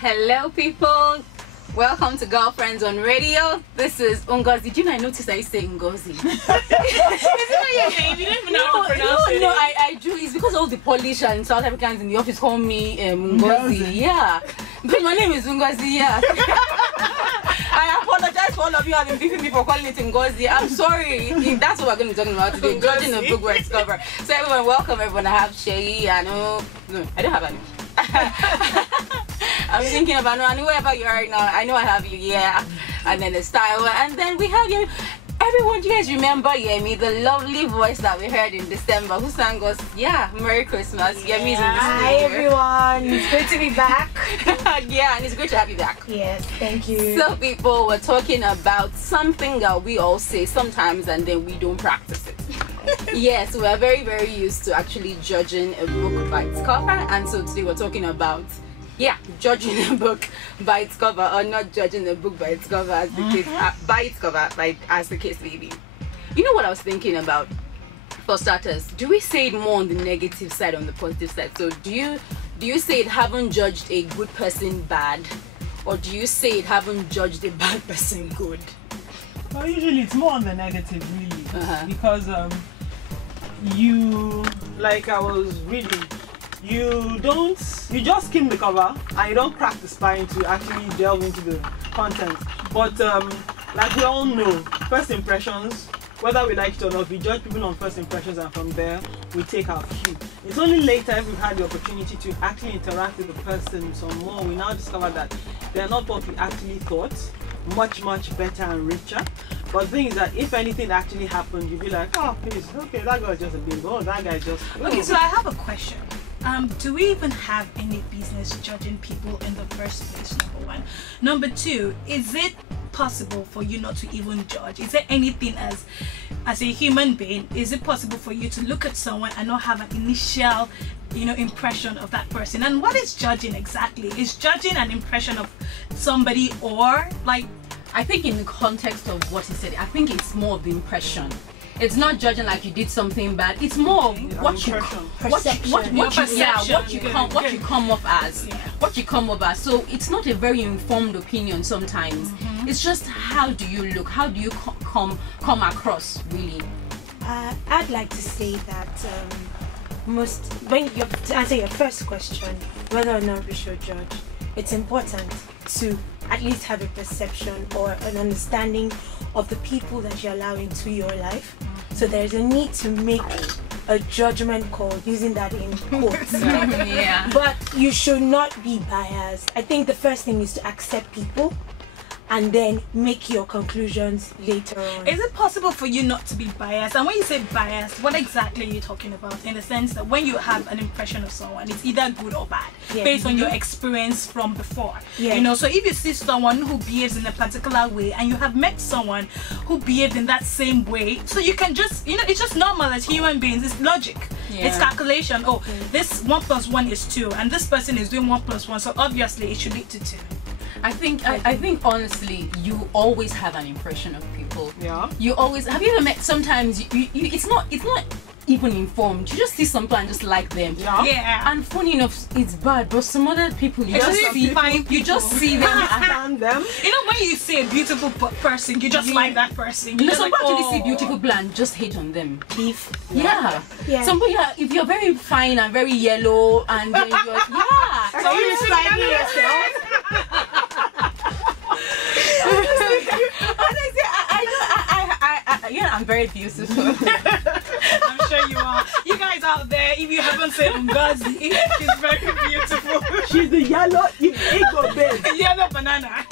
Hello, people. Welcome to Girlfriends on Radio. This is Ngozi. Did you not notice I say Ngozi? Is it not your name? You don't even know how to pronounce it. No, I do. It's because all the Polish and South Africans in the office call me Ngozi. Yeah. Because my name is Ngozi, yeah. I apologize for all of you who have been beefing me for calling it Ngozi. I'm sorry. That's what we're going to be talking about today. Judging a book by its cover. So everyone, welcome everyone. I have Shay. I don't have any. I'm thinking about wherever you are right now. I know I have you, yeah. And then the style, and then we have you. Everyone, do you guys remember Yemi, the lovely voice that we heard in December, who sang us, yeah, Merry Christmas. Yeah. Yemi's in the studio. Hi everyone, it's good to be back. Yeah, and it's great to have you back. Yes, thank you. So people, we're talking about something that we all say sometimes and then we don't practice it. Yes, we're very, very used to actually judging a book by its cover, and so today we're talking about judging a book by its cover, or not judging a book by its cover as the case by its cover, as the case may be. You know what I was thinking about? For starters, do we say it more on the negative side, on the positive side? So do you say it haven't judged a good person bad, or do you say it haven't judged a bad person good? Well, usually it's more on the negative, really, because you, like I was reading, you just skim the cover and you don't crack the spine to actually delve into the content. But like we all know, first impressions, whether we like it or not, we judge people on first impressions, and from there we take our cue. It's only later, if we've had the opportunity to actually interact with the person some more, we now discover that they're not what we actually thought, much better and richer. But the thing is that if anything actually happened, you'd be like, oh please, okay, that guy's just a bingo, oh, that guy just... Oh. Okay, so I have a question. Do we even have any business judging people in the first place, number one? Number two, is it possible for you not to even judge? Is there anything as a human being, is it possible for you to look at someone and not have an initial, impression of that person? And what is judging exactly? Is judging an impression of somebody, or like... I think in the context of what he said, I think it's more of the impression. It's not judging like you did something bad. It's more of what you come off as. Yeah. What you come off as. So it's not a very informed opinion sometimes. It's just how do you look? How do you come across, really? I'd like to say that when you answer your first question, whether or not we should judge, it's important to at least have a perception or an understanding of the people that you allow into your life. So there's a need to make a judgment call, using that in quotes. Yeah. But you should not be biased. I think the first thing is to accept people and then make your conclusions later on. Is it possible for you not to be biased? And when you say biased, what exactly are you talking about? In the sense that when you have an impression of someone, it's either good or bad, based on your experience from before. Yeah. So if you see someone who behaves in a particular way and you have met someone who behaved in that same way, so you can just, it's just normal as human beings. It's logic. Yeah. It's calculation. Oh, this 1 + 1 is 2, and this person is doing 1 + 1, so obviously it should lead to 2. I think honestly, you always have an impression of people. Yeah. You always have. You ever met? Sometimes it's not even informed. You just see some people and just like them. Yeah. And funny enough, it's bad, but some other people you just see them. And them. When you see a beautiful person, you just like that person. Some people actually see beautiful people and just hate on them. Beef. Yeah. Some people, if you're very fine and very yellow, and then you're so you're describing yourself. Honestly, I'm very beautiful. I'm sure you are. You guys out there, if you haven't seen Ngozi, she's very beautiful. She's the yellow yellow banana.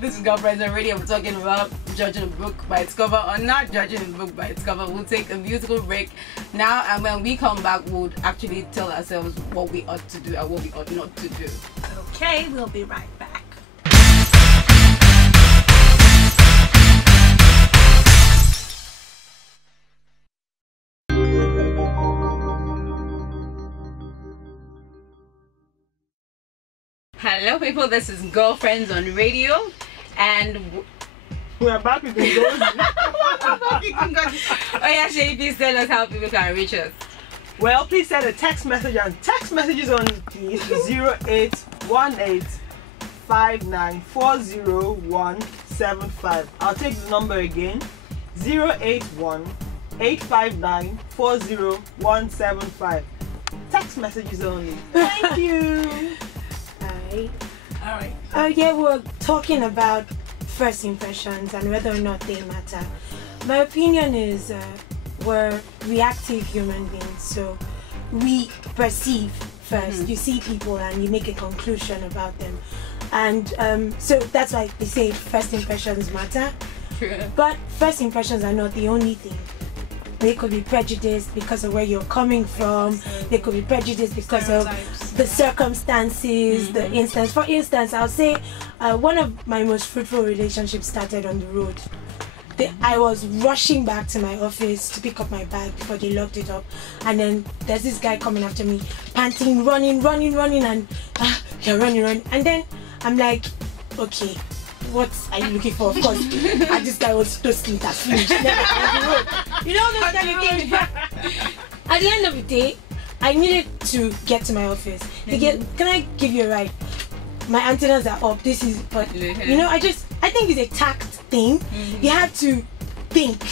This is Girlfriends on Radio. We're talking about judging a book by its cover or not judging a book by its cover. We'll take a musical break now, and when we come back, we'll actually tell ourselves what we ought to do and what we ought not to do. Okay, we'll be right back. Hello people, this is Girlfriends on Radio, and we are back with Ngozi. Oh yeah, Shay, please tell us how people can reach us. Well, please send a text message, and text messages only, please. 0818-5940-175. I'll take the number again. 081-859-40175. Text messages only. Thank you. All right. Oh yeah, we're talking about first impressions and whether or not they matter. My opinion is we're reactive human beings, so we perceive first. You see people and you make a conclusion about them, and so that's why they say first impressions matter. True. But first impressions are not the only thing. They could be prejudiced because of where you're coming from. They could be prejudiced because of the circumstances, the instance. For instance, I'll say one of my most fruitful relationships started on the road. I was rushing back to my office to pick up my bag before they locked it up, and then there's this guy coming after me, panting, running, and you're running, and then I'm like, okay, what are you looking for? Of course, and this guy was totally asleep. You know those kind of things. But at the end of the day, I needed to get to my office. Can I give you a ride? My antennas are up. This is, but you know, I think it's a tact thing. You have to think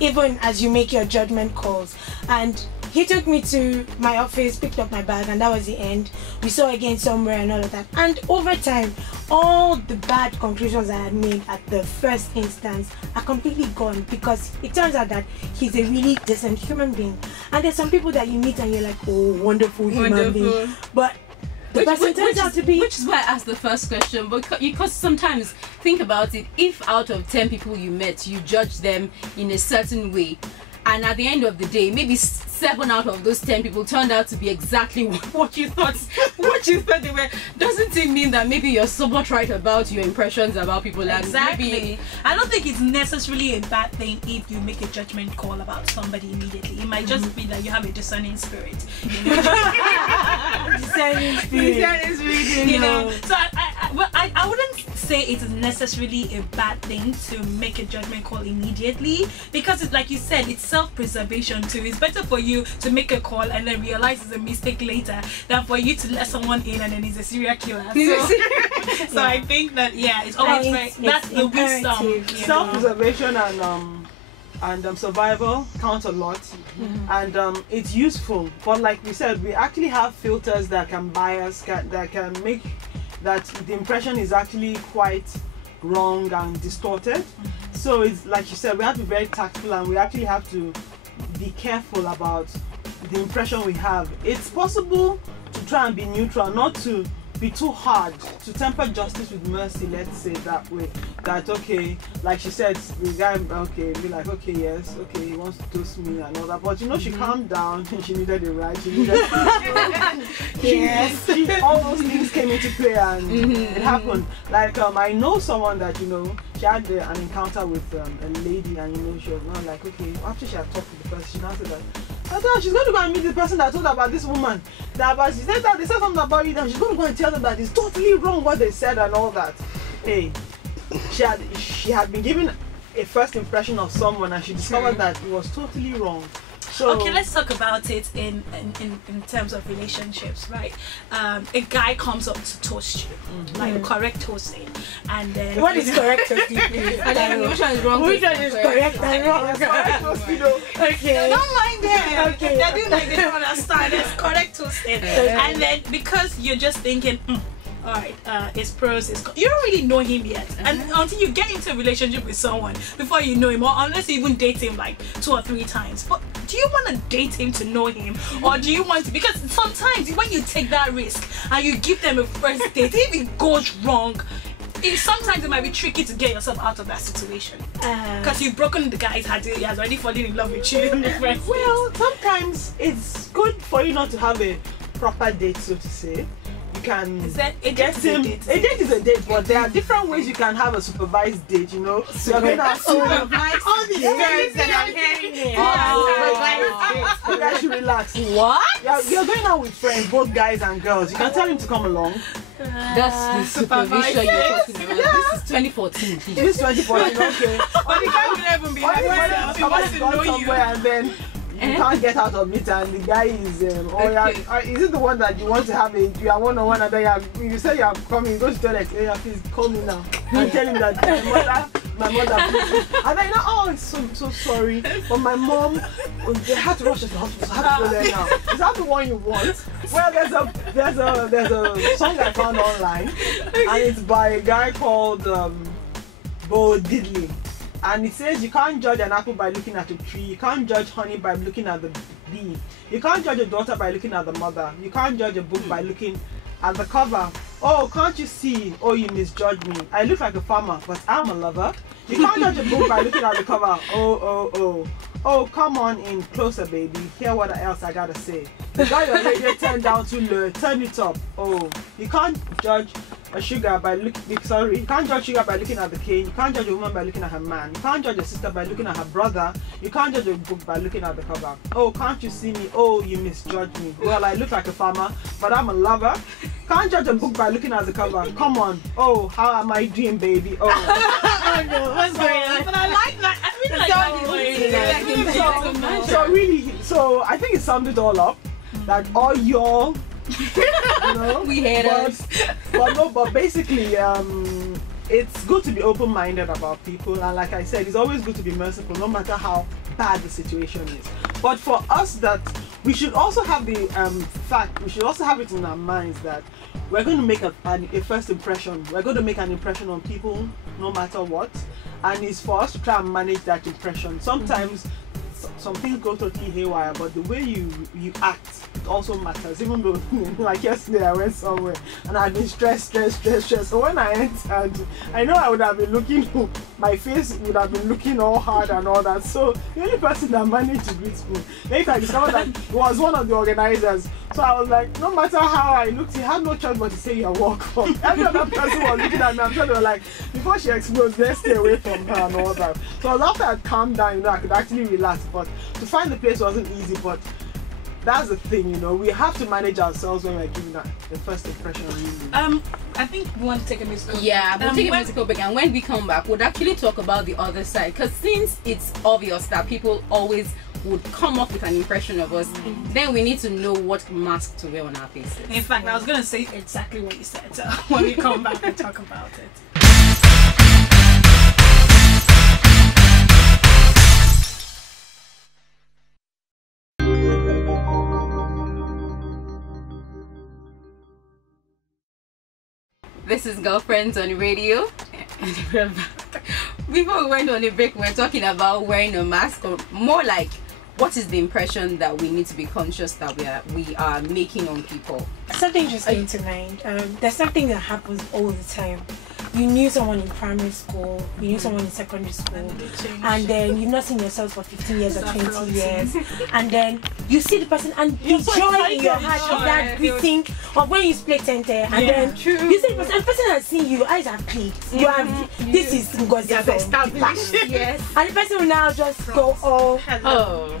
even as you make your judgment calls. And he took me to my office, picked up my bag, and that was the end. We saw again somewhere and all of that. And over time, all the bad conclusions I had made at the first instance are completely gone, because it turns out that he's a really decent human being. And there's some people that you meet and you're like, oh, wonderful human being. But the person turns out to be... Which is why I asked the first question, because sometimes, think about it, if out of 10 people you met, you judge them in a certain way, and at the end of the day, maybe 7 out of those 10 people turned out to be exactly what you thought they were, doesn't it mean that maybe you're somewhat right about your impressions about people? Exactly. Maybe, I don't think it's necessarily a bad thing if you make a judgment call about somebody immediately. It might just be that you have a discerning spirit. You know? Discerning spirit. You know. So I wouldn't say it is necessarily a bad thing to make a judgment call immediately, because it's like you said, it's self-preservation too. It's better for you to make a call and then realize it's a mistake later than for you to let someone in and then he's a serial killer. So I think that it's always that's the wisdom. Self-preservation and survival count a lot, and it's useful. But like we said, we actually have filters that can bias, that can make that the impression is actually quite wrong and distorted. So it's like you said, we have to be very tactful, and we actually have to be careful about the impression we have. It's possible to try and be neutral, not to be too hard, to temper justice with mercy, let's say that way. That okay, like she said, the guy, okay, be like, okay, yes, okay, he wants to toast me and all that, but you know, she calmed down and she needed a ride, she needed all those things came into play, and it happened. Like I know someone that, you know, she had an encounter with a lady, and you know, she was not like, okay, after she had talked to the person, she now said that I thought she's going to go and meet the person that told her about this woman. She said that they said something about you, and she's going to go and tell them that it's totally wrong what they said and all that. Hey, she had been given a first impression of someone, and she discovered that it was totally wrong. So, okay, let's talk about it in terms of relationships, right? A guy comes up to toast you, like correct toasting, and then what is correct toasting? and then which one is wrong? Which one is correct and wrong? Okay. Don't mind them. Okay. They're doing like they don't understand. It's correct toasting, and then because you're just thinking. All right, it's pros, it's cons. You don't really know him yet, and until you get into a relationship with someone, before you know him, or unless you even date him like 2 or 3 times. But do you want to date him to know him, or do you want to? Because sometimes when you take that risk and you give them a first date, if it goes wrong, sometimes it might be tricky to get yourself out of that situation, because you've broken the guy's heart. He has already fallen in love with you in the first place. Well, sometimes it's good for you not to have a proper date, so to say. You can get him. A date is a date, but there are different ways you can have a supervised date. You know, you're going to supervise all these girls that I'm hearing here. You guys should relax. What? You're going out with friends, both guys and girls. You can tell him to come along. That's the supervision you're talking about. This is 2014. This is 2014. Okay. Or the guy will even be like, he wants to know you. And then can't get out of it, and the guy is is it the one that you want to have you are one-on-one, and then you say you are coming, you go to toilet, please call me now and tell him that my mother please. And then I'm so sorry, but my mom, they had to rush to the hospital, so I have to go there now. Is that the one you want? Well, there's a song I found online, and it's by a guy called Bo Diddley. And it says you can't judge an apple by looking at a tree, you can't judge honey by looking at the bee, you can't judge a daughter by looking at the mother, you can't judge a book by looking at the cover. Oh, can't you see? Oh, you misjudge me. I look like a farmer, but I'm a lover. You can't judge a book by looking at the cover. Oh, come on in closer, baby. Hear what else I gotta say. You got your radio turned down too low, turn it up. Oh, you can't judge a sugar by you can't judge sugar by looking at the cane, you can't judge a woman by looking at her man, you can't judge a sister by looking at her brother, you can't judge a book by looking at the cover. Oh, can't you see me? Oh, you misjudge me. Well, I look like a farmer, but I'm a lover. Can't judge a book by looking at the cover. Come on. Oh, how am I doing, baby? Oh, oh no, what's going on? But I like that. I really like that. So really, I think it summed it all up. That all y'all, we hate us. But basically, it's good to be open-minded about people, and like I said, it's always good to be merciful, no matter how bad the situation is. But for us, that we should also have the we should also have it in our minds that we're going to make a first impression. We're going to make an impression on people, no matter what, and it's for us to try and manage that impression. Sometimes some things go totally haywire, but the way you act, it also matters. Even though, like yesterday, I went somewhere and I'd been stressed. So when I entered, I know I would have been looking, my face would have been looking all hard and all that. So the only person that managed to greet me, later I discovered that it was one of the organizers. So I was like, no matter how I looked, he had no choice but to say you're welcome. Every other person was looking at me. I'm sure they were like, before she explodes, let's stay away from her and all that. So after I calmed down, I could actually relax. But to find the place wasn't easy. But that's the thing, we have to manage ourselves when we're giving that the first impression. Really. I think we want to take a musical break. Yeah, we'll take a musical break, and when we come back, we'll actually talk about the other side. Because since it's obvious that people always would come up with an impression of us, then we need to know what mask to wear on our faces. In fact, I was going to say exactly what you said, so when we come back and talk about it. This is Girlfriends on Radio. Before we went on the break, we were talking about wearing a mask, or more like what is the impression that we need to be conscious that we are making on people. Something just came to mind. There's something that happens all the time. You knew someone in primary school, you knew someone in secondary school, and then you've not seen yourself for 15 years or 20 years, and then you see the person and the joy in your heart of that greeting, of when you split tente, and then you see the person, and the person has seen you, eyes have clicked, you have, this is Ngozi established, yes, and the person will now just go all,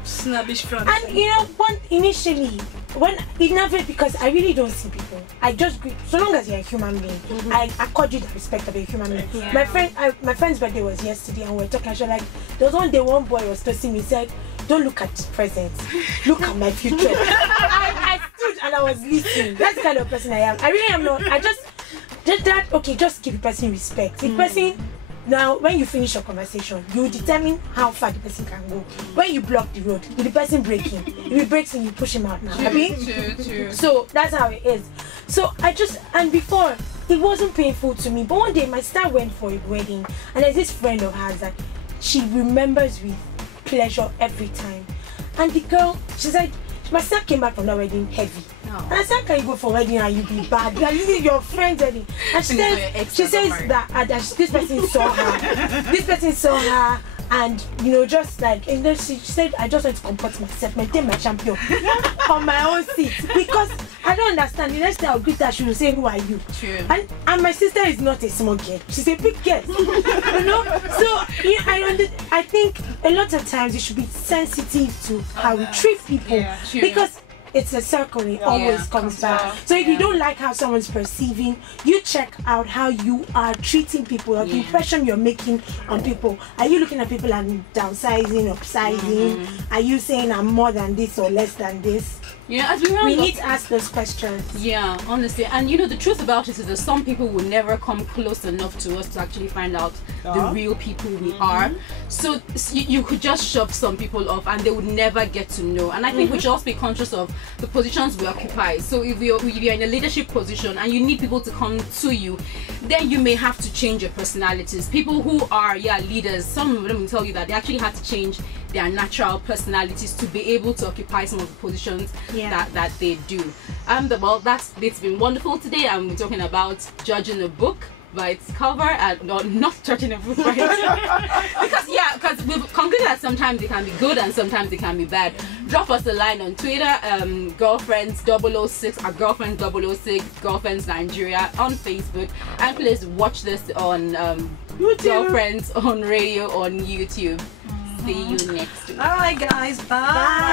snobbish front. And initially, when because I really don't see people, I just greet, so long as you're a human being, I accord you the respect of a human being. Yeah. My friend's birthday was yesterday, and we were talking. She was like, there was one day one boy was testing me, said, don't look at presents, look at my future. I stood and I was listening. That's the kind of person I am. I really am not. I just that, okay, just give the person respect. The person, now when you finish your conversation, you determine how far the person can go. When you block the road, will the person break in? If he breaks in, you push him out now. True. So that's how it is. So and before, it wasn't painful to me, but one day my sister went for a wedding, and there's this friend of hers that she remembers with pleasure every time. And the girl, she said, my sister came back from the wedding heavy. And I said, can you go for a wedding and you be bad? You are using your friend's wedding. And she says that this person saw her. This person saw her. And just like, and then she said, I just want to comport myself, maintain my champion on my own seat, because I don't understand. The next time I'll greet her, she will say, who are you? True. And my sister is not a small girl, she's a big girl. So I think a lot of times you should be sensitive to how we treat people, because it's a circle. It always comes back. So if you don't like how someone's perceiving, you check out how you are treating people, or the impression you're making on people. Are you looking at people and downsizing, upsizing? Are you saying I'm more than this or less than this? Yeah, as we need to ask those questions. Yeah, honestly. And you know, the truth about it is that some people will never come close enough to us to actually find out the real people we are. So you could just shove some people off and they would never get to know. And I think we should also be conscious of the positions we occupy. So if you're in a leadership position and you need people to come to you, then you may have to change your personalities. People who are leaders, some of them will tell you that they actually have to change their natural personalities to be able to occupy some of the positions that they do. Well, it's been wonderful today. I'm talking about judging a book by its cover, and not judging a book by its because we've concluded that sometimes it can be good and sometimes it can be bad. Drop us a line on Twitter, girlfriends 006 or girlfriends 006 girlfriends Nigeria on Facebook, and please watch this on Girlfriends on Radio on YouTube. See you next week. All right, guys. Bye.